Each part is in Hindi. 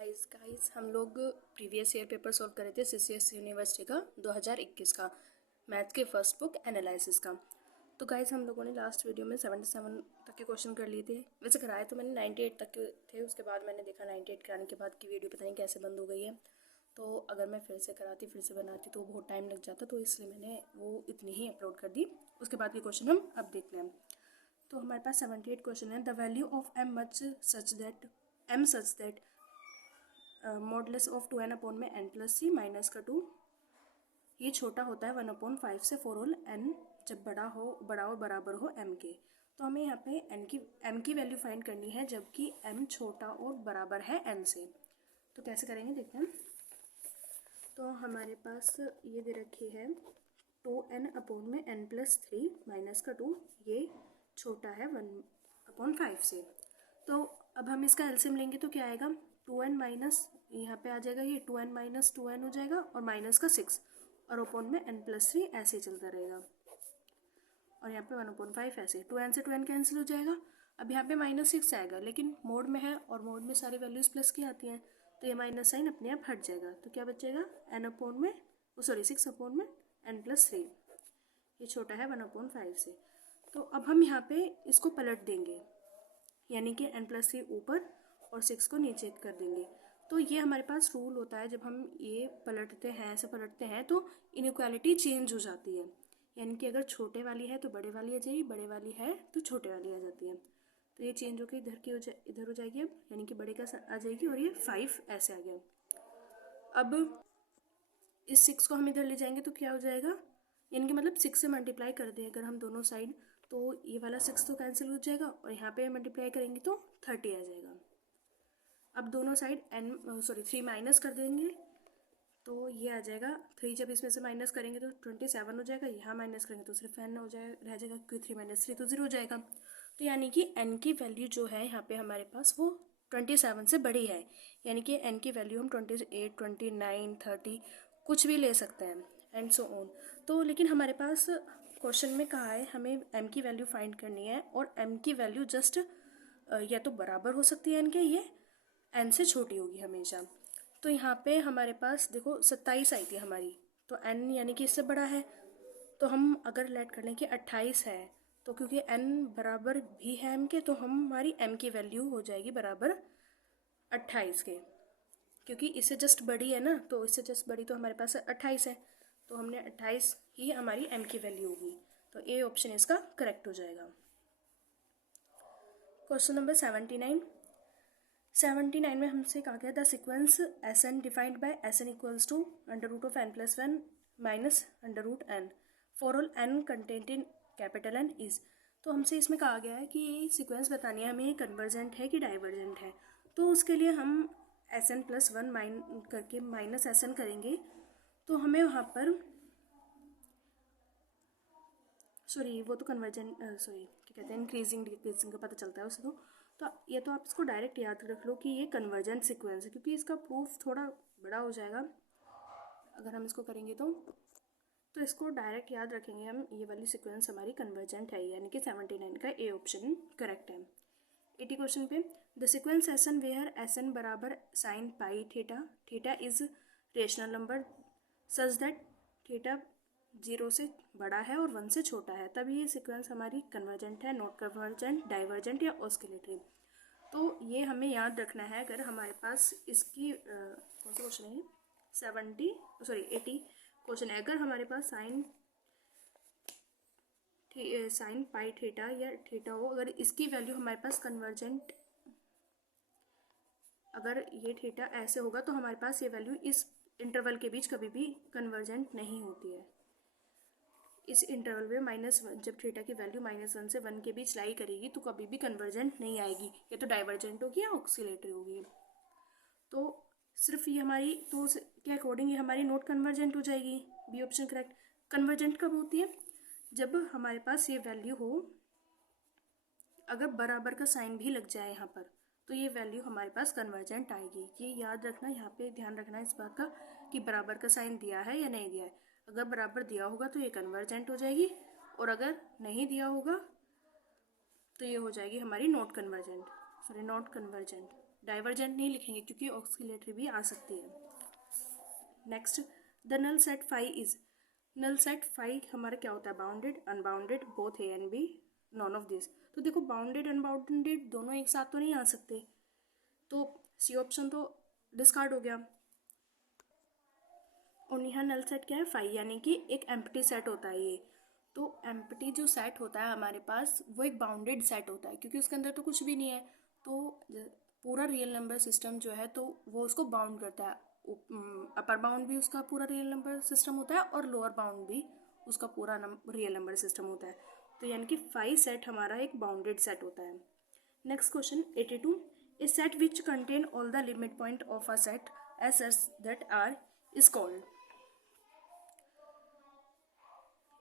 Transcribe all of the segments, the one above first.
गाइस हम लोग प्रीवियस ईयर पेपर सॉल्व कर रहे थे सीसीएस यूनिवर्सिटी का 2021 का मैथ के फर्स्ट बुक एनालिसिस का। तो गाइस हम लोगों ने लास्ट वीडियो में 77 तक के क्वेश्चन कर लिए थे। वैसे कराए तो मैंने 98 तक के थे, उसके बाद मैंने देखा 98 कराने के बाद की वीडियो पता नहीं कैसे बंद हो गई है। तो अगर मैं फिर से कराती फिर से बनाती तो बहुत टाइम लग जाता, तो इसलिए मैंने वो इतनी ही अपलोड कर दी। उसके बाद के क्वेश्चन हम अब देख लें। तो हमारे पास 78 क्वेश्चन है। The value of am such that modulus of 2n upon में n प्लस सी माइनस का 2 ये छोटा होता है 1/5 से 4 होल n जब बड़ा और बराबर हो m के। तो हमें यहाँ पे m की वैल्यू फाइंड करनी है जबकि m छोटा और बराबर है n से। तो कैसे करेंगे देखते हैं। तो हमारे पास ये दे रखी है 2n अपॉन में n प्लस 3 माइनस का 2, ये छोटा है 1/5 से। तो अब हम इसका एलसीएम लेंगे तो क्या आएगा, 2n माइनस यहाँ पे आ जाएगा, ये 2n माइनस 2n हो जाएगा और माइनस का 6 और अपॉन में n प्लस 3 ऐसे ही चलता रहेगा। और यहाँ पे 1/5 ऐसे 2n से 2n कैंसिल हो जाएगा। अब यहाँ पे -6 आएगा, लेकिन मोड में है और मोड में सारी वैल्यूज प्लस की आती हैं, तो ये माइनस साइन अपने आप हट जाएगा। तो क्या बचेगा, 6 अपॉन में n प्लस 3, ये छोटा है 1/5 से। तो अब हम यहाँ पे इसको पलट देंगे, यानी कि n प्लस 3 ऊपर और 6 को नीचे कर देंगे। तो ये हमारे पास रूल होता है, जब हम ये पलटते हैं, ऐसे पलटते हैं तो इनइक्वालिटी चेंज हो जाती है। यानी कि अगर छोटे वाली है तो बड़े वाली आ जाएगी, बड़े वाली है तो छोटे वाली आ जाती है। तो ये चेंज होकर इधर हो जाएगी अब, यानी कि बड़े का आ जाएगी और ये 5 ऐसे आ गया। अब इस 6 को हम इधर ले जाएंगे तो क्या हो जाएगा, यानी कि मतलब 6 से मल्टीप्लाई कर दें अगर हम दोनों साइड, तो ये वाला 6 तो कैंसिल हो जाएगा और यहाँ पे मल्टीप्लाई करेंगे तो 30 आ जाएगा। अब दोनों साइड 3 माइनस कर देंगे तो ये आ जाएगा 3, जब इसमें से माइनस करेंगे तो 27 हो जाएगा, यहाँ माइनस करेंगे तो सिर्फ n हो जाएगा, रह जाएगा, क्योंकि 3 माइनस 3 तो 0 हो जाएगा। तो यानी कि n की वैल्यू जो है यहाँ पे हमारे पास वो 27 से बड़ी है, यानी कि n की वैल्यू हम 28, 29, 30 कुछ भी ले सकते हैं एंड सो ऑन। तो लेकिन हमारे पास क्वेश्चन में कहा है हमें m की वैल्यू फाइंड करनी है, और m की वैल्यू जस्ट या तो बराबर हो सकती है n के, ये n से छोटी होगी हमेशा। तो यहाँ पे हमारे पास देखो 27 आई थी हमारी, तो n यानी कि इससे बड़ा है। तो हम अगर लेट कर लें कि 28 है, तो क्योंकि n बराबर भी है m के, तो हमारी m की वैल्यू हो जाएगी बराबर 28 के, क्योंकि इससे जस्ट बड़ी है ना, तो इससे जस्ट बड़ी तो हमारे पास 28 है, तो हमने 28 ही हमारी m की वैल्यू होगी। तो ए ऑप्शन इसका करेक्ट हो जाएगा। क्वेश्चन नंबर 79 में हमसे कहा गया the sequence S N defined by S N equals to √n+1 minus √n for all n content in capital N is. तो हमसे इसमें कहा गया है कि ये सीक्वेंस बतानी है हमें, ये कन्वर्जेंट है कि डाइवर्जेंट है। तो उसके लिए हम SN+1 करके माइनस SN करेंगे, तो हमें वहाँ पर वो तो कन्वर्जेंट क्या कहते हैं, इंक्रीजिंग डिक्रीजिंग का पता चलता है उससे। तो ये तो आप इसको डायरेक्ट याद रख लो कि ये कन्वर्जेंट सीक्वेंस है, क्योंकि इसका प्रूफ थोड़ा बड़ा हो जाएगा अगर हम इसको करेंगे तो इसको डायरेक्ट याद रखेंगे हम, ये वाली सीक्वेंस हमारी कन्वर्जेंट है, यानी कि 79 का ए ऑप्शन करेक्ट है। 80 क्वेश्चन पे the sequence SN where SN बराबर sine pi theta is rational number such that theta 0 से बड़ा है और 1 से छोटा है, तभी ये सीक्वेंस हमारी कन्वर्जेंट है, नॉट कन्वर्जेंट, डाइवर्जेंट या ऑस्किलेटरी। तो ये हमें याद रखना है। अगर हमारे पास इसकी कौन सा क्वेश्चन है, 80 क्वेश्चन है। अगर हमारे पास साइन पाई थीटा या थीटा हो, अगर इसकी वैल्यू हमारे पास कन्वर्जेंट, अगर ये थीटा ऐसे होगा तो हमारे पास ये वैल्यू इस इंटरवल के बीच कभी भी कन्वर्जेंट नहीं होती है। इस इंटरवल में -1, जब थीटा की वैल्यू -1 से 1 के बीच लाई करेगी तो कभी भी कन्वर्जेंट नहीं आएगी, या तो डाइवर्जेंट होगी या ऑक्सीलेटरी होगी। तो सिर्फ ये हमारी तो के अकॉर्डिंग ये हमारी नॉट कन्वर्जेंट हो जाएगी, बी ऑप्शन करेक्ट। कन्वर्जेंट कब होती है, जब हमारे पास ये वैल्यू हो, अगर बराबर का साइन भी लग जाए यहाँ पर, तो ये वैल्यू हमारे पास कन्वर्जेंट आएगी। ये याद रखना, यहाँ पे ध्यान रखना इस बात का कि बराबर का साइन दिया है या नहीं दिया है। अगर बराबर दिया होगा तो ये कन्वर्जेंट हो जाएगी, और अगर नहीं दिया होगा तो ये हो जाएगी हमारी नॉट कन्वर्जेंट, डाइवर्जेंट नहीं लिखेंगे क्योंकि ऑक्सिलेटरी भी आ सकती है। Next, the null set phi is, null set phi हमारा क्या होता है, bounded, unbounded, both A and B, none of this. तो देखो बाउंडेड अनबाउंडेड दोनों एक साथ तो नहीं आ सकते, तो सी ऑप्शन तो डिस्कार्ड हो गया। और यहाँ नल सेट क्या है, फाई, यानी कि एक एम्प्टी सेट होता है ये। तो एम्प्टी जो सेट होता है हमारे पास वो एक बाउंडेड सेट होता है क्योंकि उसके अंदर तो कुछ भी नहीं है। तो पूरा रियल नंबर सिस्टम जो है तो वो उसको बाउंड करता है। अपर बाउंड भी उसका पूरा रियल नंबर सिस्टम होता है और लोअर बाउंड भी उसका पूरा रियल नंबर सिस्टम होता है। तो यानी कि फाई सेट हमारा एक बाउंडेड सेट होता है। Next question 82, a set which contain all the limit point of a set as such that R is called.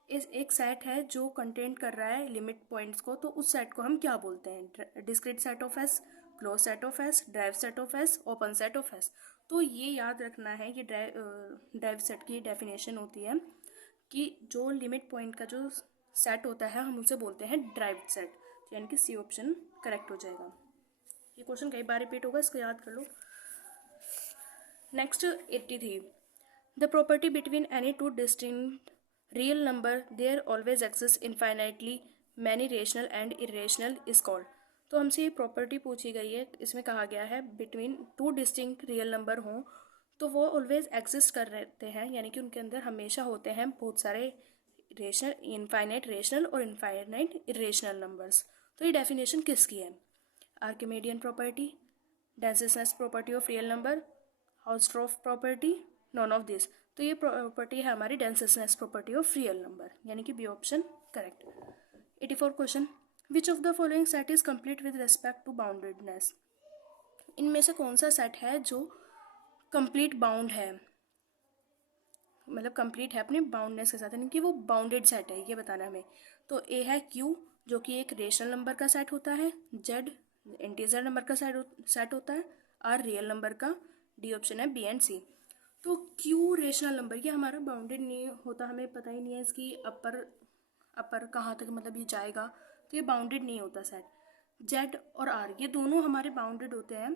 एक सेट है जो कंटेंट कर रहा है लिमिट पॉइंट्स को, तो उस सेट को हम क्या बोलते हैं, discrete set of S, close set of S, drive set of S, open set of S. तो ये याद रखना है कि ड्राइव सेट की डेफिनेशन होती है कि जो लिमिट पॉइंट का जो सेट होता है हम उसे बोलते हैं ड्राइव सेट, यानी कि सी ऑप्शन करेक्ट हो जाएगा। ये क्वेश्चन कई बार रिपीट होगा, इसको याद कर लो। Next 83, the property between any two distinct real number there always exists infinitely many rational and irrational is called। तो हमसे ये प्रॉपर्टी पूछी गई है, इसमें कहा गया है between two distinct real number हों तो वो ऑलवेज एग्जिस्ट कर रहते हैं, यानी कि उनके अंदर हमेशा होते हैं बहुत सारे रेशनल, इनफाइनाइट रेशनल और इनफाइनाइट इरेशनल नंबर्स। तो ये डेफिनेशन किसकी है, Archimedean property, denseness property of real number, Hausdorff property, none of this. तो ये प्रॉपर्टी है हमारी denseness property of real number, यानी कि B option correct. 84 question, which of the following set is complete with respect to boundedness. इनमें से कौन सा सेट है जो कंप्लीट बाउंड है, मतलब कंप्लीट है अपने बाउंडनेस के साथ, यानी कि वो बाउंडेड सेट है, ये बताना हमें। तो ए है क्यू जो कि एक रेशनल नंबर का सेट होता है, जेड इंटीजर नंबर का सेट होता है, आर रियल नंबर का, डी ऑप्शन है बी एंड सी। तो क्यू रेशनल नंबर, ये हमारा बाउंडेड नहीं होता, हमें पता ही नहीं है इसकी अपर कहाँ तक मतलब ये जाएगा, तो ये बाउंडेड नहीं होता सेट। जेड और आर ये दोनों हमारे बाउंडेड होते हैं,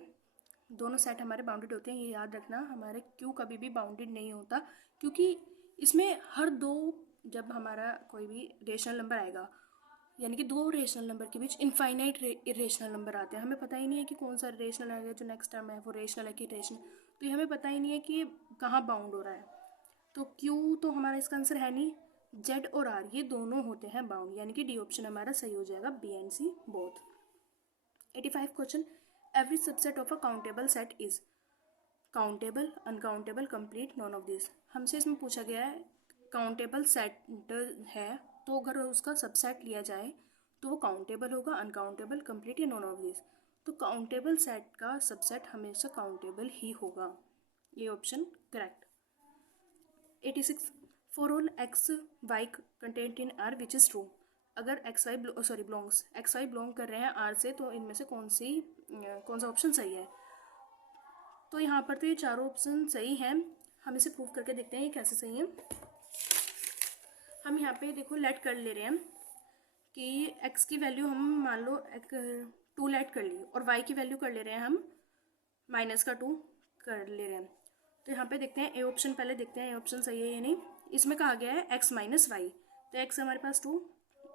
दोनों सेट हमारे बाउंडेड होते हैं, ये याद रखना। हमारे क्यू कभी भी बाउंडेड नहीं होता क्योंकि इसमें हर दो, जब हमारा कोई भी रेशनल नंबर आएगा, यानी कि दो रेशनल नंबर के बीच इनफाइनाइट इरेशनल नंबर आते हैं, हमें पता ही नहीं है कि कौन सा रेशनल आएगा, जो नेक्स्ट टर्म है वो रेशनल है कि इरेशनल, तो ये हमें पता ही नहीं है कि ये कहाँ बाउंड हो रहा है। तो क्यू तो हमारा इसका आंसर है नहीं, जेड और आर ये दोनों होते हैं बाउंड, यानी कि डी ऑप्शन हमारा सही हो जाएगा, B and C both. 85 question, every subset of a countable set is countable, uncountable, complete, none of this. हमसे इसमें पूछा गया है काउंटेबल सेट है तो अगर उसका सबसेट लिया जाए तो वो काउंटेबल होगा, अनकाउंटेबल, कंप्लीट या नॉन ऑफ दिस। तो काउंटेबल सेट का सबसेट हमेशा काउंटेबल ही होगा, ये option correct. 86, for all x y content in R which is true. अगर एक्स वाई बिलोंग कर रहे हैं आर से तो इनमें से कौन सा ऑप्शन सही है। तो यहाँ पर तो ये चारों ऑप्शन सही हैं, हम इसे प्रूव करके देखते हैं ये कैसे सही है। हम यहाँ पे देखो लेट कर ले रहे हैं कि x की वैल्यू हम मान लो 2 लेट कर ली और y की वैल्यू कर ले रहे हैं हम -2 कर ले रहे हैं। तो यहाँ पे देखते हैं ए ऑप्शन, पहले देखते हैं ए ऑप्शन सही है या नहीं। इसमें कहा गया है x माइनस वाई, तो x हमारे पास 2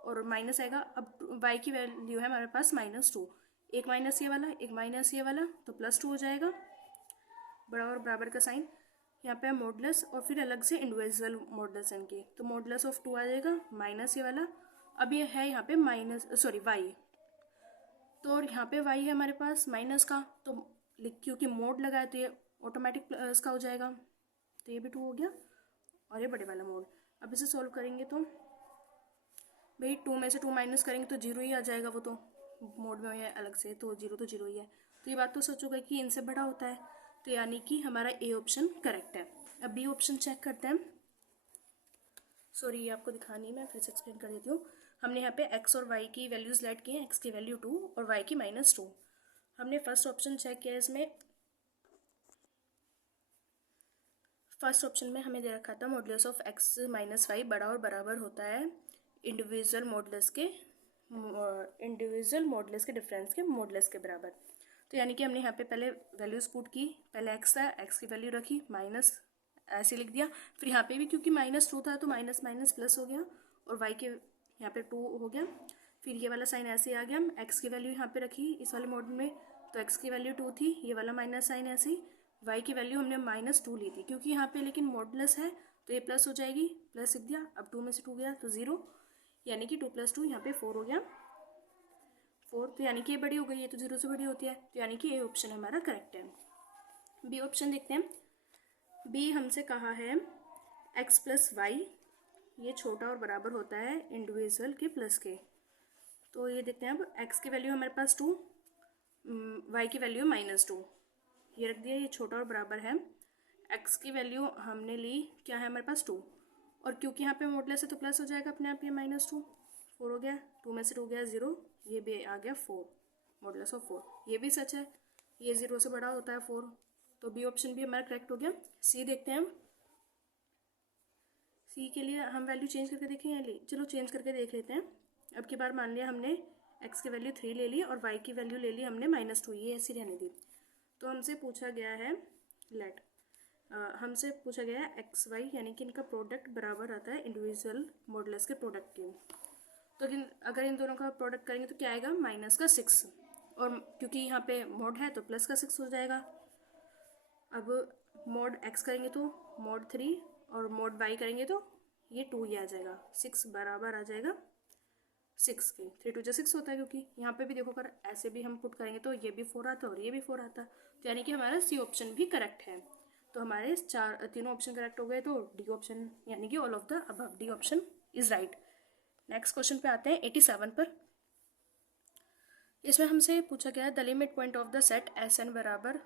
और माइनस आएगा, अब y की वैल्यू है हमारे पास -2, एक माइनस ये वाला एक माइनस ये वाला तो +2 हो जाएगा, बड़ा और बराबर का साइन। यहाँ पे मॉडुलस और फिर अलग से इंडिविजुअल मॉडुलस इनके, तो मॉडुलस ऑफ 2 आ जाएगा माइनस ये वाला। अब ये है यहाँ पे वाई, तो यहाँ पे वाई है हमारे पास माइनस का, तो क्योंकि मोड लगा है तो ये ऑटोमेटिक प्लस का हो जाएगा, तो ये भी 2 हो गया और ये बड़े वाला मोड। अब इसे सॉल्व करेंगे तो भाई 2 में से 2 माइनस करेंगे तो 0 ही आ जाएगा, वो तो मोड में है अलग से, तो 0 ही है। तो ये बात तो सच होगा कि इनसे बड़ा होता है, तो यानी कि हमारा ए ऑप्शन करेक्ट है। अब बी ऑप्शन चेक करते हैं, सॉरी ये आपको दिखानी मैं फिर से एक्सप्लेन कर देती हूँ। हमने यहाँ पे x और y की वैल्यूज़ लेट की हैं, x की वैल्यू 2 और y की -2। हमने फर्स्ट ऑप्शन चेक किया, इसमें फर्स्ट ऑप्शन में हमें दे रखा था modulus of x minus y बड़ा और बराबर होता है इंडिविजुअल मॉडुलस के डिफरेंस के मॉडुलस के बराबर। तो यानी कि हमने यहाँ पे पहले वैल्यूज़ पुट की, पहले एक्स था, एक्स की वैल्यू रखी, माइनस ऐसे लिख दिया, फिर यहाँ पे भी क्योंकि -2 था तो माइनस माइनस प्लस हो गया, और वाई के यहाँ पे 2 हो गया, फिर ये वाला साइन ऐसे आ गया, एक्स की वैल्यू यहाँ पे रखी इस वाले मॉड में, तो एक्स की वैल्यू 2 थी, ये वाला माइनस साइन ऐसे ही, वाई की वैल्यू हमने -2 ली थी, क्योंकि यहाँ पे लेकिन मॉडुलस है तो ये प्लस हो जाएगी, प्लस लिख दिया, अब 2 में से 2 गया तो 0, यानी कि 2 + 2 यहाँ पे 4 हो गया, 4, तो यानी कि ये बड़ी हो गई है तो 0 से बड़ी होती है, तो यानी कि ये ऑप्शन हमारा करेक्ट है। बी ऑप्शन देखते हैं। बी हमसे कहा है x + y ये छोटा और बराबर होता है इंडिविजुअल के प्लस के, तो ये देखते हैं। अब x की वैल्यू हमारे पास 2, y की वैल्यू -2, ये रख दिया, ये छोटा और बराबर है। x की वैल्यू हमने ली, क्या है हमारे पास 2, और क्योंकि यहाँ पे मॉडुलस है तो प्लस हो जाएगा अपने आप, ये -2, 4 हो गया, 2 में से 2 गया 0, ये भी आ गया 4, मॉडुलस ऑफ 4, ये भी सच है, ये 0 से बड़ा होता है 4, तो बी ऑप्शन भी हमारा करेक्ट हो गया। सी देखते हैं हम। सी के लिए हम वैल्यू चेंज करके देखें या ले, चलो चेंज करके देख लेते हैं। अब की बार मान लिया हमने x की वैल्यू 3 ले ली और y की वैल्यू ले ली हमने -2, ये ऐसी रहने दी। तो हमसे पूछा गया है हमसे पूछा गया है एक्स वाई, यानी कि इनका प्रोडक्ट बराबर आता है इंडिविजुअल मॉडुलस के प्रोडक्ट के। तो अगर इन दोनों का प्रोडक्ट करेंगे तो क्या आएगा, -6, और क्योंकि यहाँ पे मॉड है तो +6 हो जाएगा। अब मॉड x करेंगे तो मॉड 3, और मॉड y करेंगे तो ये 2 ही आ जाएगा, 6 बराबर आ जाएगा 6 के, 3 × 2 = 6 होता है, क्योंकि यहाँ पे भी देखो अगर ऐसे भी हम पुट करेंगे तो ये भी 4 आता और ये भी 4 आता, तो यानी कि हमारा सी ऑप्शन भी करेक्ट है। तो हमारे तीनों ऑप्शन करेक्ट हो गए, तो डी ऑप्शन यानी कि all of the above D option is right. Next question पे आते हैं 87 पर। इसमें हमसे पूछा गया the limit point of the set SN बराबर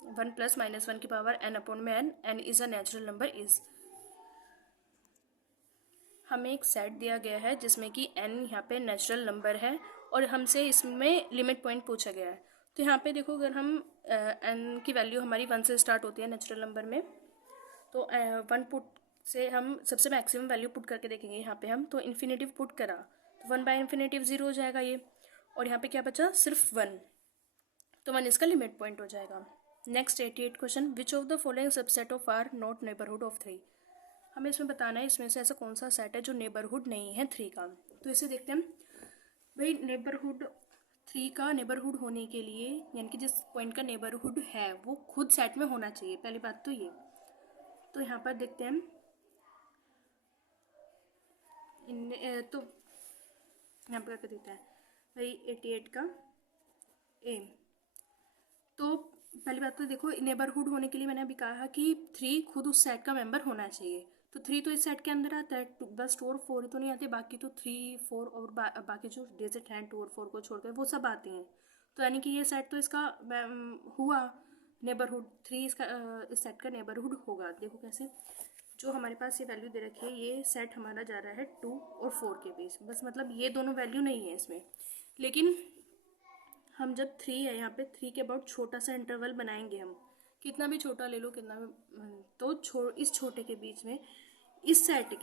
1 + -1 की power n/n, n is a natural number is. हमें एक सेट दिया गया है जिसमें कि n यहाँ पे नेचुरल नंबर है, और हमसे इसमें लिमिट पॉइंट पूछा गया है। तो यहाँ पे देखो, अगर हम n की वैल्यू हमारी 1 से स्टार्ट होती है नेचुरल नंबर में, तो 1 पुट से हम सबसे मैक्सिमम वैल्यू पुट करके देखेंगे। यहाँ पे हम तो इन्फिनेटिव पुट करा तो 1/∞ 0 हो जाएगा ये, और यहाँ पे क्या बचा, सिर्फ 1, तो 1 इसका लिमिट पॉइंट हो जाएगा। Next 88 question, which of the following subset of R not neighbourhood of 3। हमें इसमें बताना है इसमें से ऐसा कौन सा सेट है जो नेबरहुड नहीं है 3 का। तो इसे देखते हैं भाई। नेबरहुड 3 का नेबरहुड होने के लिए, यानी कि जिस पॉइंट का नेबरहुड है वो खुद सेट में होना चाहिए, पहली बात तो ये। तो यहाँ पर देखते हैं तो यहाँ पर क्या देता है भाई 88 का ए। तो पहली बात तो देखो, नेबरहुड होने के लिए मैंने अभी कहा कि 3 खुद उस सेट का मेंबर होना चाहिए, तो 3 तो इस सेट के अंदर आता है, बस 2 और 4 तो नहीं आते, बाकी तो 3, 4 और बाकी जो डिजिट हैं 2 और 4 को छोड़कर वो सब आते हैं। तो यानी कि ये सेट तो इसका हुआ नेबरहुड, 3 इसका इस सेट का नेबरहुड होगा। देखो कैसे, जो हमारे पास ये वैल्यू दे रखी है, ये सेट हमारा जा रहा है 2 और 4 के बीच, बस मतलब ये दोनों वैल्यू नहीं है इसमें। लेकिन हम जब 3 है यहाँ पे 3 के अबाउट छोटा सा इंटरवल बनाएंगे, हम कितना भी छोटा ले लो, कितना भी, तो इस छोटे के बीच में इस सेट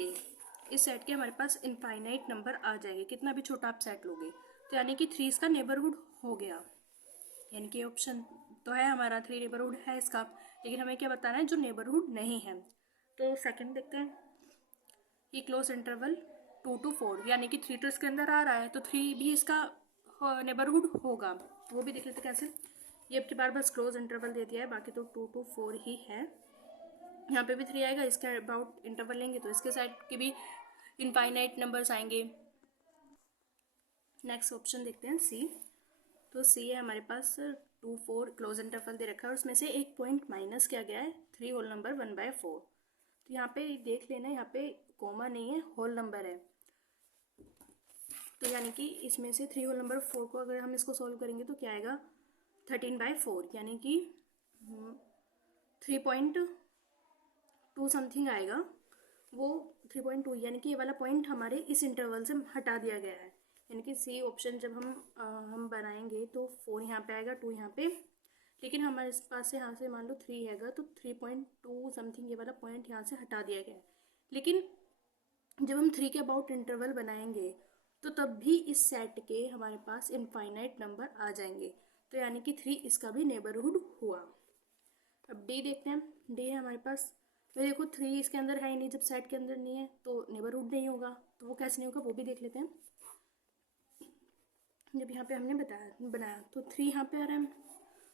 के हमारे पास इनफाइनाइट नंबर आ जाएंगे, कितना भी छोटा आप सेट लोगे, तो यानी कि 3 इसका नेबरहुड हो गया। यानी कि ऑप्शन तो है हमारा 3 नेबरहुड है इसका, लेकिन हमें क्या बताना है जो नेबरहुड नहीं है। तो सेकंड देखते हैं, ये क्लोज इंटरवल 2 to 4, यानी कि 3 तो इसके अंदर आ रहा है, तो 3 भी इसका नेबरहुड होगा, वो भी देख लेते कैसे। ये अब की बार बस क्लोज इंटरवल दे दिया है, बाकी तो 2 to 4 ही है। यहाँ पे भी 3 आएगा, इसके अबाउट इंटरवल लेंगे तो इसके साइड के भी इनफाइनाइट नंबर्स आएंगे। नेक्स्ट ऑप्शन देखते हैं सी। तो सी है हमारे पास 2, 4 क्लोज इंटरवल दे रखा है, और उसमें से एक पॉइंट माइनस किया गया है, 3 होल नंबर 1/4। तो यहाँ पे देख लेना, यहाँ पे कोमा नहीं है, होल नंबर है, तो यानी कि इसमें से 3 होल नंबर 4 को अगर हम इसको सॉल्व करेंगे तो क्या आएगा 13/4, यानी कि 3.2 समथिंग आएगा, वो 3.2, यानी कि ये वाला पॉइंट हमारे इस इंटरवल से हटा दिया गया है। यानी कि सी ऑप्शन जब हम बनाएंगे तो 4 यहाँ पे आएगा, 2 यहाँ पे, लेकिन हमारे पास से यहाँ से मान लो 3 हैगा, तो 3.2 समथिंग ये वाला पॉइंट यहाँ से हटा दिया गया है। लेकिन जब हम 3 के अबाउट इंटरवल बनाएंगे तो तब भी इस सेट के हमारे पास इनफाइनाइट नंबर आ जाएंगे। तो यानी कि 3 इसका भी नेबरहुड हुआ। अब डी देखते हैं। डी है हमारे पास, तो देखो 3 इसके अंदर है ही नहीं, जब सेट के अंदर नहीं है तो नेबरहुड नहीं होगा। तो वो कैसे नहीं होगा वो भी देख लेते हैं। जब यहाँ पे हमने बनाया तो 3 यहाँ पे आ रहा है,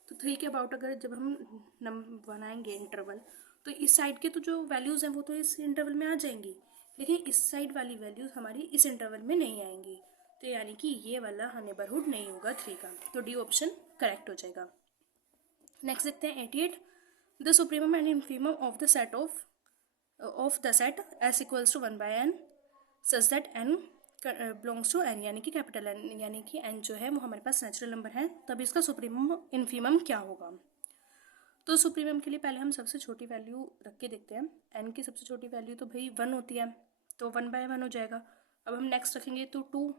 तो 3 के अबाउट अगर जब हम बनाएंगे इंटरवल, तो इस साइड के तो जो वैल्यूज़ हैं वो तो इस इंटरवल में आ जाएंगी, लेकिन इस साइड वाली वैल्यूज़ हमारी इस इंटरवल में नहीं आएंगी। तो यानी कि ये वाला नेबरहुड नहीं होगा 3 का, तो डी ऑप्शन करेक्ट हो जाएगा। नेक्स्ट देखते हैं 88। The supremum and infimum of the set of the set S equals to 1/n such that n belongs to n, यानी कि कैपिटल N, यानी कि n जो है वो हमारे पास नेचुरल नंबर है, तब इसका सुप्रीमम इन्फीमम क्या होगा। तो सुप्रीमम के लिए पहले हम सबसे छोटी वैल्यू रख के देखते हैं। n की सबसे छोटी वैल्यू तो भाई 1 होती है, तो 1/1 हो जाएगा। अब हम नेक्स्ट रखेंगे तो 2,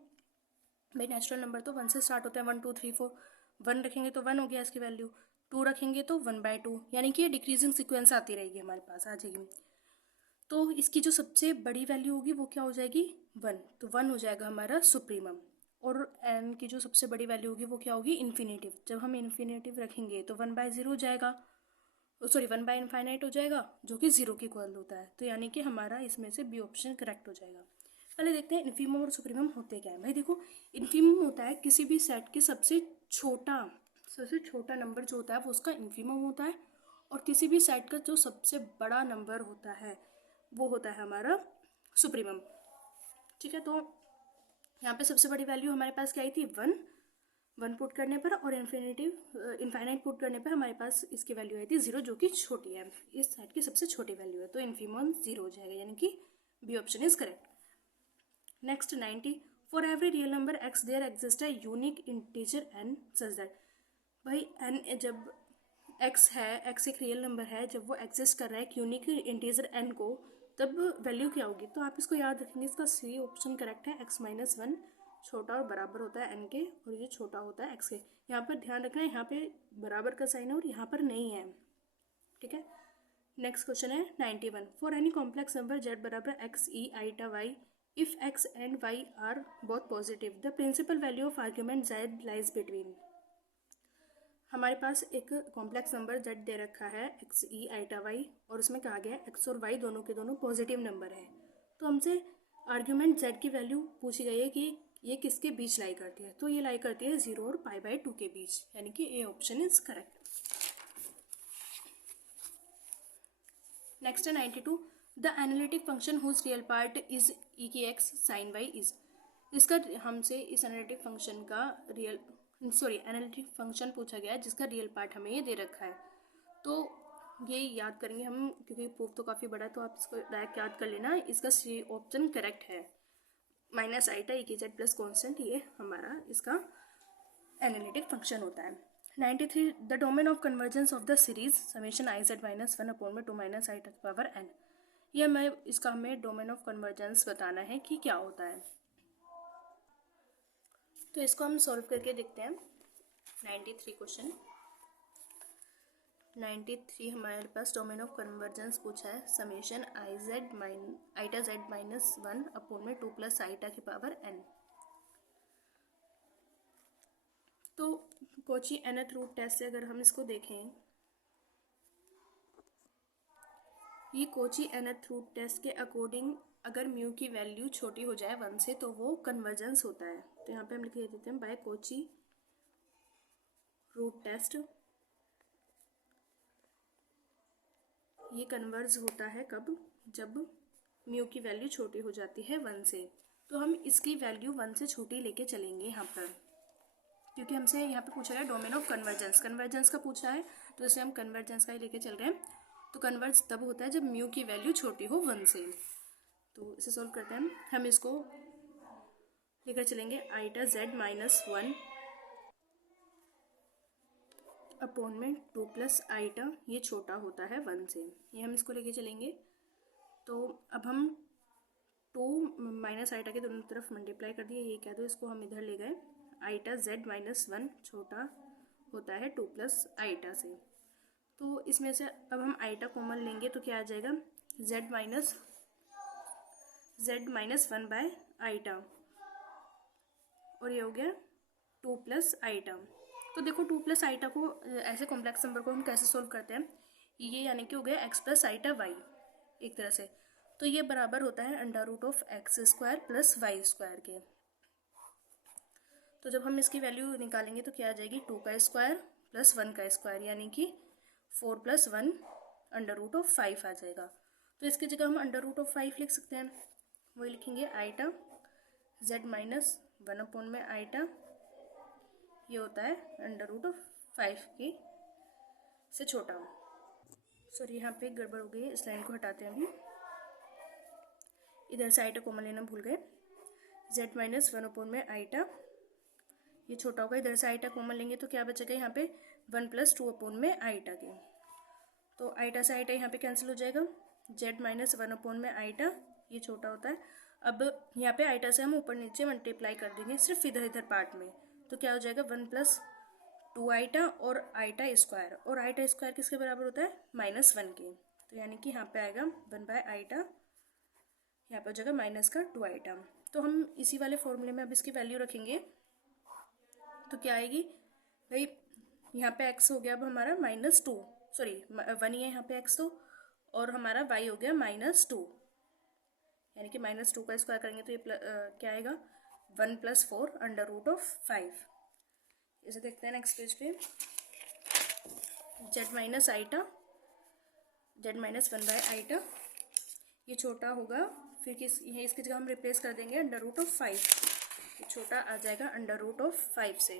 भाई नेचुरल नंबर तो 1 से स्टार्ट होता है, 1 2 3 4, 1 रखेंगे तो 1 हो गया इसकी वैल्यू, 2 रखेंगे तो 1/2, यानी कि ये डिक्रीजिंग सीक्वेंस आती रहेगी हमारे पास, आ जाएगी। तो इसकी जो सबसे बड़ी वैल्यू होगी वो क्या हो जाएगी 1, तो 1 हो जाएगा हमारा सुप्रीमम। और n की जो सबसे बड़ी वैल्यू होगी वो क्या होगी इन्फिनेटिव। जब हम इन्फिनेटिव रखेंगे तो 1/0 हो जाएगा, सॉरी 1/इनफाइनाइट हो जाएगा, जो कि 0 के इक्वल होता है। तो यानी कि हमारा इसमें से बी ऑप्शन करेक्ट हो जाएगा। पहले देखते हैं इन्फीमम और सुप्रीमम होते क्या है। भाई देखो, इन्फीमम होता है किसी भी सेट के सबसे छोटा नंबर जो होता है वो उसका इन्फीमम होता है, और किसी भी सेट का जो सबसे बड़ा नंबर होता है वो होता है हमारा सुप्रीमम। ठीक है, तो यहाँ पे सबसे बड़ी वैल्यू हमारे पास क्या आई थी 1 पुट करने पर, और इनफाइनाइट पुट करने पर हमारे पास इसकी वैल्यू आई थी 0, जो कि छोटी है, इस सेट की सबसे छोटी वैल्यू है। तो इन्फीमम 0 हो जाएगा, यानी कि B option is correct. Next 90। For every real number x there exist है unique integer n such that. भाई n जब x है, x एक रियल नंबर है, जब वो एग्जिस्ट कर रहा है एक यूनिक इंटीजर n को, तब वैल्यू क्या होगी। तो आप इसको याद रखेंगे, इसका सी ऑप्शन करेक्ट है। x-1 छोटा और बराबर होता है n के, और ये छोटा होता है x के। यहाँ पर ध्यान रखना है, यहाँ पे बराबर का साइन है और यहाँ पर नहीं है। ठीक है, नेक्स्ट क्वेश्चन है 91। For any complex number z बराबर x e iota y if x and y are both positive the principal value of argument z lies between. हमारे पास एक कॉम्प्लेक्स नंबर z दे रखा है x e आइटा y, और उसमें कहा गया है x और y दोनों के दोनों पॉजिटिव नंबर है। तो हमसे आर्ग्यूमेंट z की वैल्यू पूछी गई है कि ये किसके बीच लाई करती है। तो ये लाई करती है 0 और π/2 के बीच, यानी कि A option is correct. Next है 92। The analytic function whose real part is e की x साइन y इज। इसका हमसे इस एनालिटिक फंक्शन का एनालिटिक फंक्शन पूछा गया है जिसका रियल पार्ट हमें ये दे रखा है। तो ये याद करेंगे हम, क्योंकि प्रूफ तो काफ़ी बड़ा है, तो आप इसको डायरेक्ट याद कर लेना। इसका सी ऑप्शन करेक्ट है। माइनस आइटा e की z प्लस कॉन्स्टेंट, ये हमारा इसका एनालिटिक फंक्शन होता है। 93। The domain of convergence of the series summation i z -1 upon में 2 - i टू पावर n। ये इसका हमें डोमेन ऑफ कन्वर्जेंस बताना है कि क्या होता है। तो इसको हम सॉल्व करके देखते हैं। 93 क्वेश्चन 93 हमारे पास डोमेन ऑफ कन्वर्जेंस पूछा है, समेशन आइटा z -1 अपॉन में 2 + आइटा की पावर n। तो कोची nth रूट टेस्ट से अगर हम इसको देखें, ये कोची nth रूट टेस्ट के अकॉर्डिंग अगर म्यू की वैल्यू छोटी हो जाए 1 से तो वो कन्वर्जेंस होता है। तो यहाँ पे हम लिख देते हैं बाय कोची रूट टेस्ट, ये कन्वर्ज होता है कब, जब म्यू की वैल्यू छोटी हो जाती है 1 से। तो हम इसकी वैल्यू 1 से छोटी लेके चलेंगे यहाँ पर, क्योंकि हमसे यहाँ पे पूछा गया डोमेन ऑफ कन्वर्जेंस का पूछा है, तो इसे हम कन्वर्जेंस का ही लेके चल रहे हैं। तो कन्वर्ज तब होता है जब म्यू की वैल्यू छोटी हो 1 से। तो इसे सॉल्व करते हैं हम इसको लेकर चलेंगे आइटा z -1 अपॉन में 2 + आइटा, ये छोटा होता है 1 से, ये हम इसको लेके चलेंगे। तो अब हम 2 - आइटा के दोनों तरफ मल्टीप्लाई कर दिए, ये कह दो, इसको हम इधर ले गए। आइटा z -1 छोटा होता है 2 + आइटा से। तो इसमें से अब हम आइटा कॉमन लेंगे तो क्या आ जाएगा z -1 आइटा, और ये हो गया 2 + आइटा। तो देखो 2 प्लस आईटा को ऐसे कॉम्प्लेक्स नंबर को हम कैसे सोल्व करते हैं, ये यानी कि हो गया x प्लस आईटा वाई एक तरह से। तो ये बराबर होता है under root of x square plus y square के। तो जब हम इसकी वैल्यू निकालेंगे तो क्या आ जाएगी, 2 का स्क्वायर प्लस 1 का स्क्वायर यानी कि 4 प्लस 1 अंडर रूट ऑफ 5 आ जाएगा। तो इसकी जगह हम अंडर रूट ऑफ 5 लिख सकते हैं, वही लिखेंगे आईटा z माइनस 1 अपॉन में आईटा, ये होता है अंडर रूट ऑफ 5 की से छोटा हो। सॉरी यहाँ पे गड़बड़ हो गई है, इस लाइन को हटाते हैं अभी। इधर से आईटा कॉमन लेना भूल गए, z माइनस 1 अपॉन में आईटा, ये छोटा होगा। इधर से आईटा कॉमन लेंगे तो क्या बचेगा यहाँ पे 1 प्लस 2 अपॉन में आईटा के। तो आईटा से आईटा यहाँ पे कैंसिल हो जाएगा, z माइनस 1 अपॉन में आईटा, ये छोटा होता है। अब यहाँ पे आईटा से हम ऊपर नीचे मल्टीप्लाई कर देंगे सिर्फ इधर इधर पार्ट में, तो क्या हो जाएगा 1 प्लस 2 आईटा और आईटा स्क्वायर, और आईटा स्क्वायर किसके बराबर होता है, -1 के। तो यानी कि यहाँ पे आएगा 1 बाय आईटा, यहाँ पे हो जाएगा माइनस का 2 आईटा। तो हम इसी वाले फॉर्मूले में अब इसकी वैल्यू रखेंगे तो क्या आएगी भाई, यहाँ पे x हो गया अब हमारा -2, सॉरी 1 ही है यहाँ पे x, तो और हमारा y हो गया -2, यानी कि -2 का स्क्वायर करेंगे तो ये क्या आएगा 1 प्लस 4 अंडर रूट ऑफ 5। इसे देखते हैं नेक्स्ट पेज पे, z minus आईटा, z minus 1 bye आईटा, ये छोटा होगा, फिर ये इसकी जगह हम रिप्लेस कर देंगे अंडर रूट ऑफ 5, ये छोटा आ जाएगा अंडर रूट ऑफ 5 से।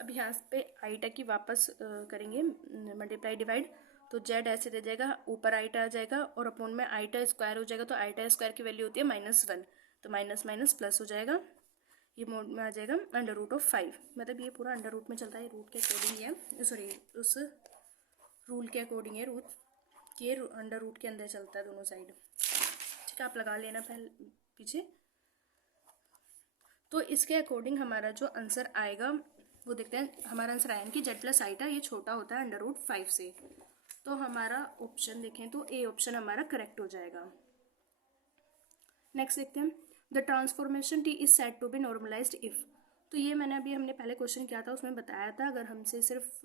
अब यहाँ पे आईटा की वापस करेंगे मल्टीप्लाई डिवाइड, तो z ऐसे दे जाएगा, ऊपर आईटा आ जाएगा और अपॉन में आईटा स्क्वायर हो जाएगा, तो आईटा स्क्वायर की वैल्यू होती है -1, तो माइनस माइनस प्लस हो जाएगा, ये मोड में आ जाएगा अंडर रूट ऑफ 5। मतलब ये पूरा अंडर रूट में चलता है, रूट के अकॉर्डिंग है, सॉरी उस रूल के अकॉर्डिंग है, रूट ये अंडर रूट के अंदर चलता है दोनों साइड। ठीक है, आप लगा लेना पहले पीछे। तो इसके अकॉर्डिंग हमारा जो आंसर आएगा वो देखते हैं। हमारा आंसर आया कि z प्लस आईटा ये छोटा होता है अंडर रूट 5 से। तो हमारा ऑप्शन देखें तो ए ऑप्शन हमारा करेक्ट हो जाएगा। नेक्स्ट देखते हैं, the transformation T is said to be normalised if. तो ये मैंने अभी हमने पहले क्वेश्चन किया था, उसमें बताया था अगर हमसे सिर्फ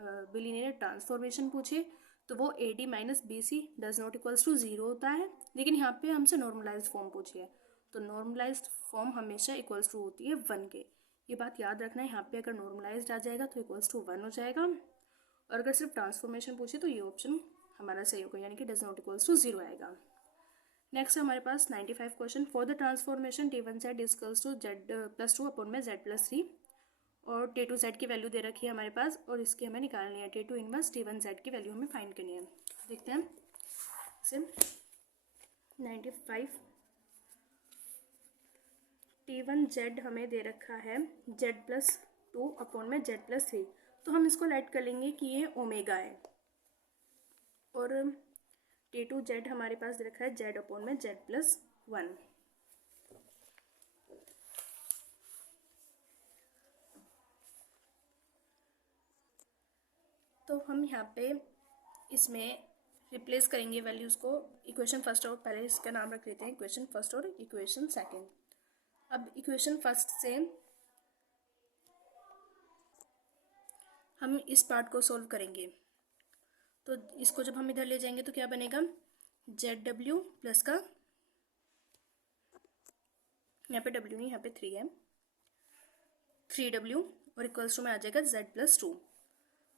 बिलिनियर ट्रांसफॉर्मेशन पूछे तो वो A D minus B C does not equals to 0 होता है, लेकिन यहाँ पे हमसे नॉर्मलाइज्ड फॉर्म पूछी है तो नॉर्मलाइज्ड फॉर्म हमेशा इक्वल्स टू होती है 1 के। ये बात याद रखना है, यहाँ पे अगर नॉर्मलाइज्ड आ जाएगा तो इक्वल्स टू 1 हो जाएगा, और अगर सिर्फ ट्रांसफॉर्मेशन पूछे तो ये ऑप्शन हमारा सही होगा, यानी कि डज नॉट इक्वल्स टू 0 आएगा। नेक्स्ट हमारे पास 95 question, for the transformation t1z equals to z+2 upon में z+3, और t2z की वैल्यू दे रखी है हमारे पास, और इसकी हमें निकालनी है t2 इनवर्स t1z की वैल्यू हमें फाइंड करनी है। देखते हैं इसे, 95 t1z हमें दे रखा है z+2 अपॉन में z+3, तो हम इसको लेट कर लेंगे कि ये ओमेगा है, और t2z हमारे पास दे रखा है z अपॉन में z+1। तो हम यहाँ पे इसमें रिप्लेस करेंगे वैल्यूज़ को, इक्वेशन फर्स्ट और पहले इसका नाम रख लेते हैं इक्वेशन फर्स्ट और इक्वेशन सेकंड। अब इक्वेशन फर्स्ट से हम इस पार्ट को सॉल्व करेंगे, तो इसको जब हम इधर ले जाएंगे तो क्या बनेगा, ZW प्लस का, यहाँ पे W नहीं यहाँ पे 3 है, 3W और इक्वल्स टू में आ जाएगा Z+2।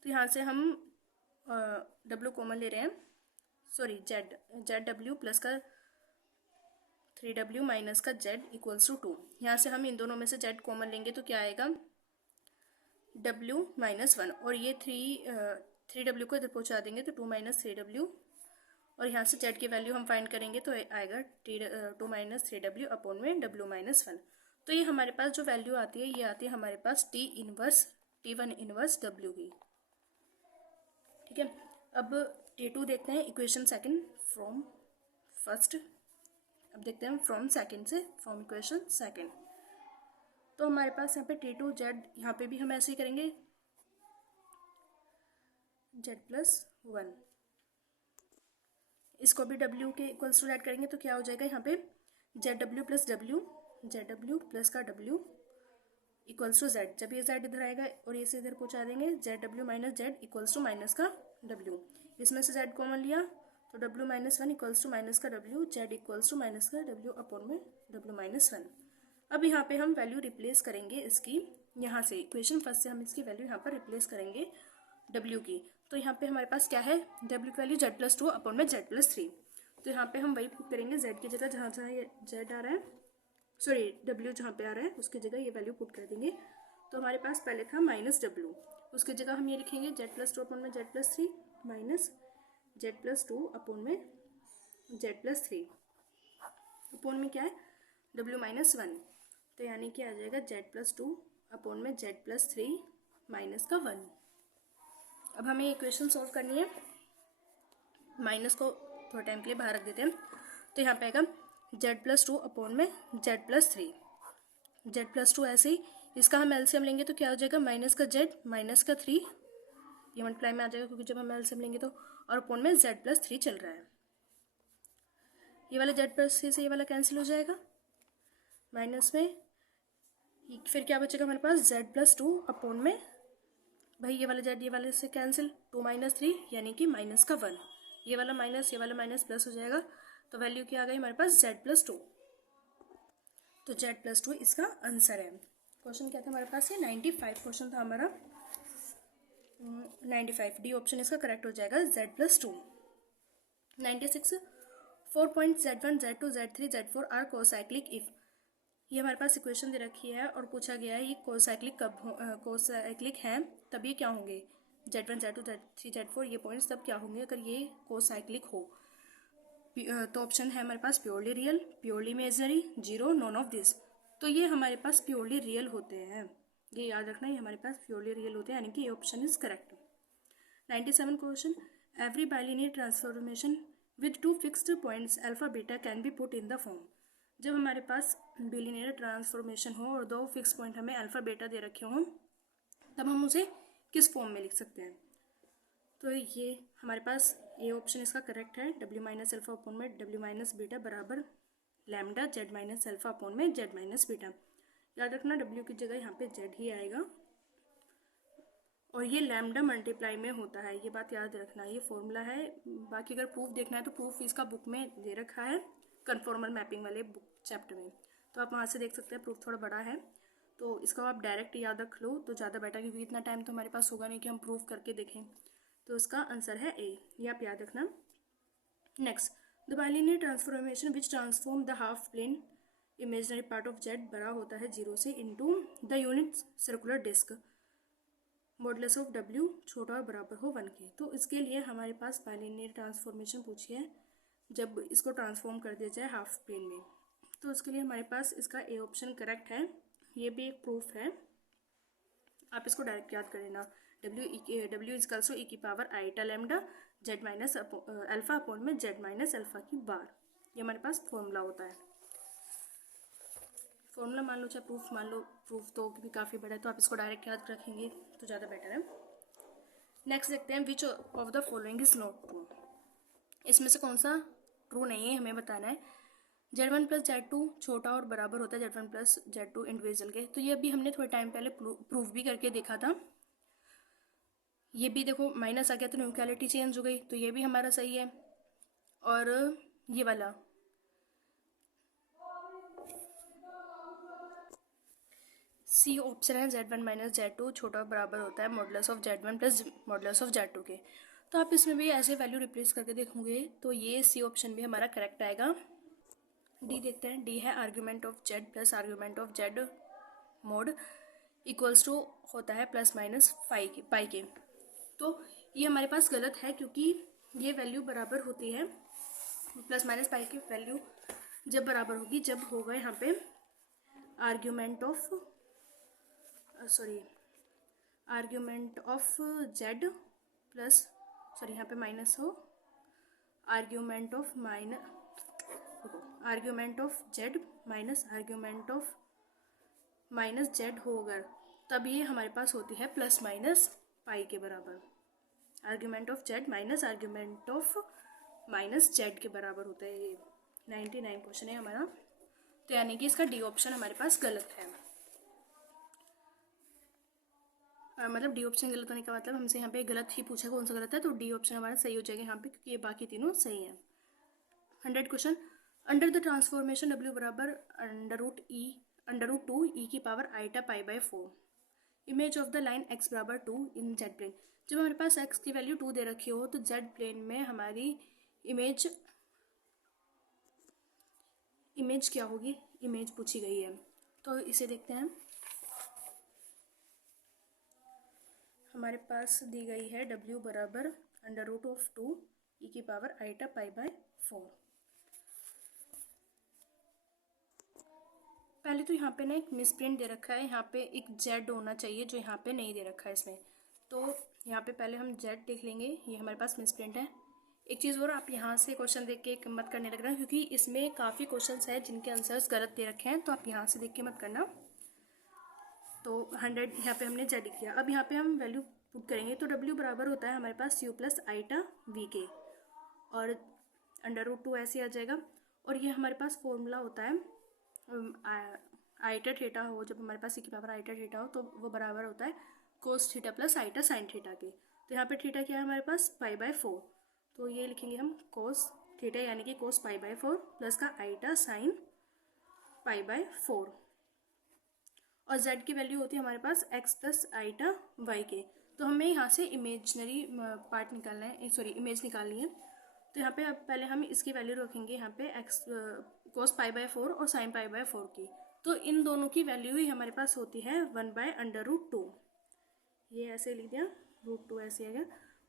तो यहाँ से हम W कॉमन ले रहे हैं, सॉरी ZW प्लस का 3W माइनस का Z इक्वल्स टू 2। यहाँ से हम इन दोनों में से Z कॉमन लेंगे तो क्या आएगा W -1, और ये 3W को इधर पहुँचा देंगे तो 2 - 3W, और यहाँ से Z की वैल्यू हम फाइंड करेंगे तो आएगा 2 - 3W अपॉन में W -1। तो ये हमारे पास जो वैल्यू आती है ये आती है हमारे पास T1 इनवर्स W की। ठीक है, अब T2 देखते हैं इक्वेशन सेकंड फ्रॉम फर्स्ट, अब देखते हैं फ्रॉम सेकंड से फ्रॉम इक्वेशन सेकंड। तो हमारे पास यहाँ पे T2Z, यहाँ पे भी हम ऐसे ही करेंगे Z+1, इसको भी W के इक्वल्स टू ऐड करेंगे तो क्या हो जाएगा यहाँ पे ZW plus W, ZW plus का W इक्वल्स टू जेड, जब ये जेड इधर आएगा और ये से इधर पहुँचा देंगे, Z W minus Z equals to minus का डब्ल्यू, इसमें से जेड कॉमन लिया तो W minus one equals to minus का W, Z equals to minus का डब्ल्यू अपॉन में डब्ल्यू माइनस वन। अब यहाँ पे हम वैल्यू रिप्लेस करेंगे इसकी, यहाँ से इक्वेशन फर्स्ट से हम इसकी वैल्यू यहाँ पर रिप्लेस करेंगे डब्ल्यू की। तो यहाँ पे हमारे पास क्या है, डब्ल्यू की value Z plus two upon में जेड प्लस थ्री। तो यहाँ पे हम वही पुट करेंगे जेड की जगह जहाँ जहाँ ये जेड आ रहा है, सॉरी डब्ल्यू जहाँ पे आ रहा है उसकी जगह ये वैल्यू पुट कर देंगे। तो हमारे पास पहले था माइनस डब्ल्यू, उसकी जगह हम ये लिखेंगे जेड प्लस टू अपॉन में Z plus three minus Z plus two upon में जेड प्लस थ्री, अपॉन में क्या है डब्ल्यू माइनस वन। तो यानी कि आ जाएगा जेड प्लस टू अपॉन में जेड प्लस थ्री माइनस का वन। अब हमें इक्वेशन सॉल्व करनी है, माइनस को थोड़ा टाइम के लिए बाहर रख देते हैं। तो यहाँ पे आएगा जेड प्लस टू अपॉन में Z plus three, Z plus to ऐसे ही इसका हम एलसीएम लेंगे तो क्या हो जाएगा माइनस का जेड माइनस का थ्री, ये मल्टीप्लाई में आ जाएगा क्योंकि जब हम एलसीएम लेंगे तो, और अपॉन में जेड प्लस थ्री चल रहा है। ये वाला जेड प्लस थ्री से ये वाला कैंसिल हो जाएगा माइनस में, फिर क्या बचेगा हमारे पास जेड प्लस टू अपॉन में, भाई ये वाला जेड ये वाले से कैंसिल, टू माइनस थ्री यानी कि माइनस का वन, ये वाला माइनस प्लस हो जाएगा। तो वैल्यू क्या आ गई हमारे पास जेड प्लस टू। तो जेड प्लस टू इसका आंसर है। क्वेश्चन क्या था हमारे पास, ये 95 क्वेश्चन था हमारा, 95 डी ऑप्शन इसका करेक्ट हो जाएगा Z plus two. 96 4 point Z one Z two Z three Z four are concyclic if, ये हमारे पास इक्वेशन दे रखी है और पूछा गया है ये कोसाइक्लिक कब कोसाइक्लिक हैं तब ये क्या होंगे, z one Z two Z three Z four ये पॉइंट्स तब क्या होंगे अगर ये कोसाइक्लिक हो। तो ऑप्शन है हमारे पास purely real, purely imaginary, zero, none of this. तो ये हमारे पास प्योरली रियल होते हैं, ये याद रखना, ये हमारे पास प्योरली रियल होते हैं, यानी कि ये option is correct. 97 question, every bilinear transformation with two fixed points alpha beta can be put in the form. जब हमारे पास बिलिनियर ट्रांसफॉर्मेशन हो और दो फिक्स पॉइंट हमें अल्फा बीटा दे रखे हों तब हम उसे किस फॉर्म में लिख सकते हैं। तो ये हमारे पास ये ऑप्शन इसका करेक्ट है, डब्ल्यू माइनस अल्फा अपॉन में डब्ल्यू माइनस बीटा बराबर lambda Z minus alpha upon में जेड माइनस बीटा। याद रखना डब्ल्यू की जगह यहाँ पे जेड ही आएगा और ये लैम्डा मल्टीप्लाई में होता है, ये बात याद रखना, ये फॉर्मूला है। बाकी अगर प्रूफ देखना है तो प्रूफ इसका बुक में दे रखा है कन्फॉर्मल मैपिंग वाले बुक चैप्टर में, तो आप वहाँ से देख सकते हैं, प्रूफ थोड़ा बड़ा है तो इसका आप डायरेक्ट याद रख लो तो ज़्यादा बेटर, क्योंकि इतना टाइम तो हमारे पास होगा नहीं कि हम प्रूफ करके देखें। तो इसका आंसर है ए, ये आप याद रखना। Next, the bilinear transformation which transform the half plane imaginary part of z बड़ा होता है जीरो से into the unit circular disc modulus of डब्ल्यू छोटा और बराबर हो वन के। तो इसके लिए हमारे पास बाइलिनियर ट्रांसफॉर्मेशन पूछी है जब इसको ट्रांसफॉर्म कर दिया जाए हाफ प्लेन में, तो उसके लिए हमारे पास इसका ए ऑप्शन करेक्ट है, ये भी एक प्रूफ है, आप इसको डायरेक्ट याद कर लेना। डब्ल्यू इजकल्स टू ई की power iota lambda Z minus alpha upon में जेड माइनस अल्फा की बार, ये हमारे पास फॉर्मूला होता है। फॉर्मूला मान लो चाहे प्रूफ मान लो, प्रूफ तो भी काफ़ी बड़ा है तो आप इसको डायरेक्ट याद रखेंगे तो ज़्यादा बेटर है। नेक्स्ट देखते हैं, विच of the following is not true, इसमें से कौन सा ट्रू नहीं है हमें बताना है। Z one plus z two छोटा और बराबर होता है z one plus z two individual के, तो ये अभी हमने थोड़े टाइम पहले प्रूफ भी करके देखा था। ये भी देखो माइनस आ गया तो न्यूक्लियरिटी चेंज हो गई, तो ये भी हमारा सही है। और ये वाला सी ऑप्शन है, z one minus z two छोटा और बराबर होता है modulus of z one plus modulus of z two के। तो आप इसमें भी ऐसे वैल्यू रिप्लेस करके देखोगे तो ये सी ऑप्शन भी हमारा करेक्ट आएगा। डी देखते हैं, डी है argument of z plus argument of z mod equals to होता है प्लस माइनस पाई के। तो ये हमारे पास गलत है क्योंकि ये वैल्यू बराबर होती है, प्लस माइनस पाई की वैल्यू जब बराबर होगी जब होगा यहाँ पे argument of z plus sorry यहाँ पे माइनस हो argument of Z minus argument of minus Z होगा, तब ये हमारे पास होती है प्लस माइनस पाई के बराबर। Argument of Z minus argument of minus Z के बराबर होता है। ये 99 क्वेश्चन है हमारा, तो यानी कि इसका डी ऑप्शन हमारे पास गलत है। मतलब डी ऑप्शन गलत होने का मतलब हमसे यहाँ पे गलत ही पूछा कौन सा गलत है, तो डी ऑप्शन हमारा सही हो जाएगा यहाँ पे, क्योंकि ये बाकी तीनों सही है। 100 question, under the transformation w बराबर √2 e की power iota pi by 4, image of the line x बराबर 2 इन जेड प्लेन। जब हमारे पास x की वैल्यू 2 दे रखी हो तो जेड प्लेन में हमारी इमेज क्या होगी, इमेज पूछी गई है। तो इसे देखते हैं। हमारे पास दी गई है w बराबर √2 e की पावर आइटा पाई बाय 4। पहले तो यहाँ पे ना एक मिसप्रिंट दे रखा है, यहाँ पे एक z होना चाहिए जो यहाँ पे नहीं दे रखा है इसमें। तो यहाँ पे पहले हम z देख लेंगे, ये हमारे पास मिसप्रिंट है। एक चीज़ और, आप यहाँ से क्वेश्चन देख के मत करने लगना, क्योंकि इसमें काफ़ी क्वेश्चंस हैं जिनके आंसर्स गलत दे रखे हैं, तो आप यहाँ से देख के मत करना। तो 100 यहाँ पे हमने z लिख दिया। अब यहाँ पे हम वैल्यू पुट करेंगे, तो w बराबर होता है हमारे पास u प्लस आइटा v के, और √2 ऐसे आ जाएगा। और ये हमारे पास फॉर्मूला होता है आइटा थीटा हो, जब हमारे पास e की पावर आइटा थीटा हो तो वो बराबर होता है cos theta plus iota sine theta के। तो यहाँ पे थीटा क्या है हमारे पास पाई बाय 4, तो ये लिखेंगे हम कोस थीटा यानी कि कोस पाई बाय 4 प्लस का आइटा साइन पाई बाय 4। और z की वैल्यू होती है हमारे पास x प्लस आइटा y के। तो हमें यहाँ से इमेजनरी पार्ट निकालना है, सॉरी इमेज निकालनी है। तो यहाँ पे अब पहले हम इसकी वैल्यू रखेंगे यहाँ पे x कोस पाई बाय 4 और साइन पाई बाय 4 की। तो इन दोनों की वैल्यू ही हमारे पास होती है 1/√2। ये ऐसे लिख दिया, √2 ऐसे आ गया,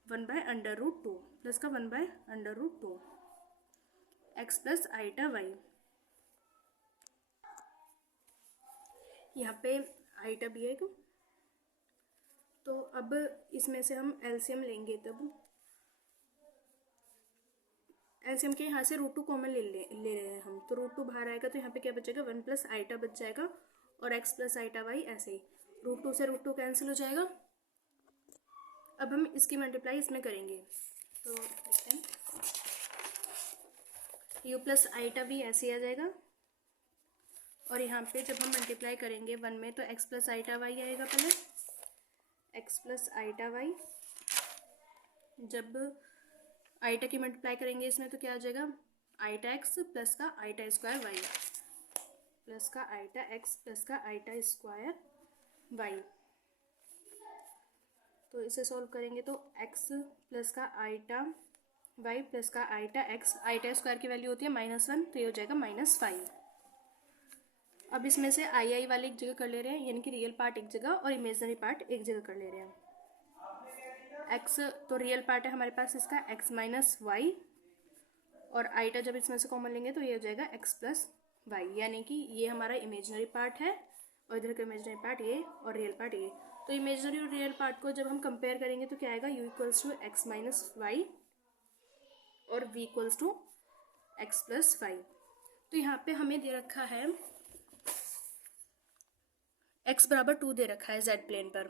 1/√2 प्लस का 1/√2 x प्लस आइटा y। यहाँ पे आइटा भी है। तो अब इसमें से हम एलसीएम लेंगे, तब एलसीएम के यहाँ से √2 कॉमन ले रहे हैं हम, तो √2 बाहर आएगा तो यहाँ पे क्या बचेगा 1 प्लस आइटा बच जाएगा, और x प्लस आइटा y ऐसे ही √2 से √2 कैंसिल हो जाएगा। अब हम इसकी मल्टीप्लाई इसमें करेंगे, तो देखते हैं u प्लस आइटा भी ऐसे ही आ जाएगा, और यहाँ पे जब हम मल्टीप्लाई करेंगे 1 में तो x प्लस आइटा y आएगा। पहले x प्लस आइटा y, जब आइटा की मल्टीप्लाई करेंगे इसमें तो क्या आ जाएगा आइटा x प्लस का आइटा स्क्वायर y, प्लस का आइटा x प्लस का आइटा स्क्वायर y। तो इसे सॉल्व करेंगे तो x प्लस का आइटा y प्लस का आइटा x, आइटा स्क्वायर की वैल्यू होती है -1, तो ये हो जाएगा -5। अब इसमें से आई वाले एक जगह कर ले रहे हैं, यानी कि रियल पार्ट एक जगह और इमेजनरी पार्ट एक जगह कर ले रहे हैं। x तो रियल पार्ट है हमारे पास इसका x माइनस वाई, और आइटा जब इसमें से कॉमन लेंगे तो ये हो जाएगा x प्लस वाई, यानी कि ये हमारा इमेजनरी पार्ट है और इधर का इमेजनरी पार्ट ये और रियल पार्ट ये। तो इमेजनरी और रियल पार्ट को जब हम कंपेयर करेंगे तो क्या आएगा u equals to x minus y और v equals to x plus y. तो यहाँ पे हमें दे रखा है x बराबर 2 दे रखा है z प्लेन पर,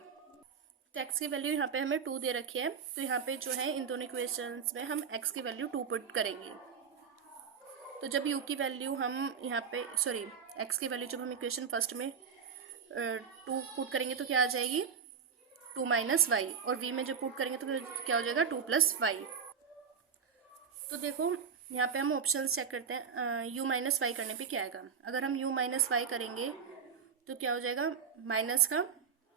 तो x की वैल्यू यहाँ पे हमें 2 दे रखी है। तो यहाँ पे जो है इन दोनों इक्वेशंस में हम x की वैल्यू 2 पुट करेंगे। तो जब u की वैल्यू हम यहाँ पे x की वैल्यू जब हम इक्वेशन फर्स्ट में 2 पुट करेंगे तो क्या आ जाएगी 2 माइनस वाई, और v में जब पुट करेंगे तो क्या हो जाएगा 2 प्लस वाई। तो देखो यहाँ पे हम ऑप्शंस चेक करते हैं, u माइनस वाई करने पे क्या आएगा। अगर हम u माइनस वाई करेंगे तो क्या हो जाएगा माइनस का,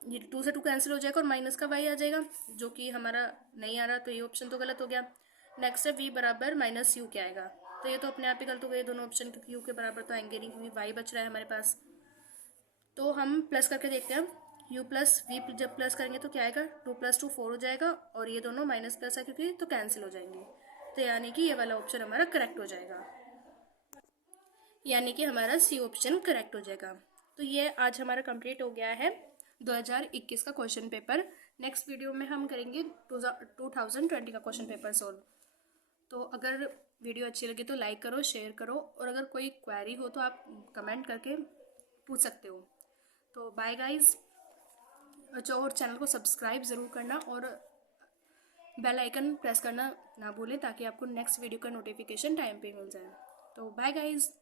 ये 2 से 2 कैंसिल हो जाएगा और माइनस का y आ जाएगा, जो कि हमारा नहीं आ रहा, तो ये ऑप्शन तो गलत हो गया। नेक्स्ट है v बराबर माइनस यू क्या आएगा, तो ये तो अपने आप ही गलत हो गए दोनों ऑप्शन, क्योंकि u के बराबर तो आएंगे नहीं, क्योंकि y बच रहा है हमारे पास। तो हम प्लस करके देखते हैं, u प्लस v जब प्लस करेंगे तो क्या आएगा 2 + 2 4 हो जाएगा, और ये दोनों माइनस प्लस है क्योंकि तो कैंसिल हो जाएंगे, तो यानी कि ये वाला ऑप्शन हमारा करेक्ट हो जाएगा, यानी कि हमारा सी ऑप्शन करेक्ट हो जाएगा। तो ये आज हमारा कंप्लीट हो गया है 2021 का क्वेश्चन पेपर। नेक्स्ट वीडियो में हम करेंगे 2020 का क्वेश्चन पेपर सोल्व। तो अगर वीडियो अच्छी लगी तो लाइक करो, शेयर करो, और अगर कोई क्वेरी हो तो आप कमेंट करके पूछ सकते हो। तो बाय गाइस, और चैनल को सब्सक्राइब ज़रूर करना और बेल आइकन प्रेस करना ना भूलें, ताकि आपको नेक्स्ट वीडियो का नोटिफिकेशन टाइम पे मिल जाए। तो बाय गाइस।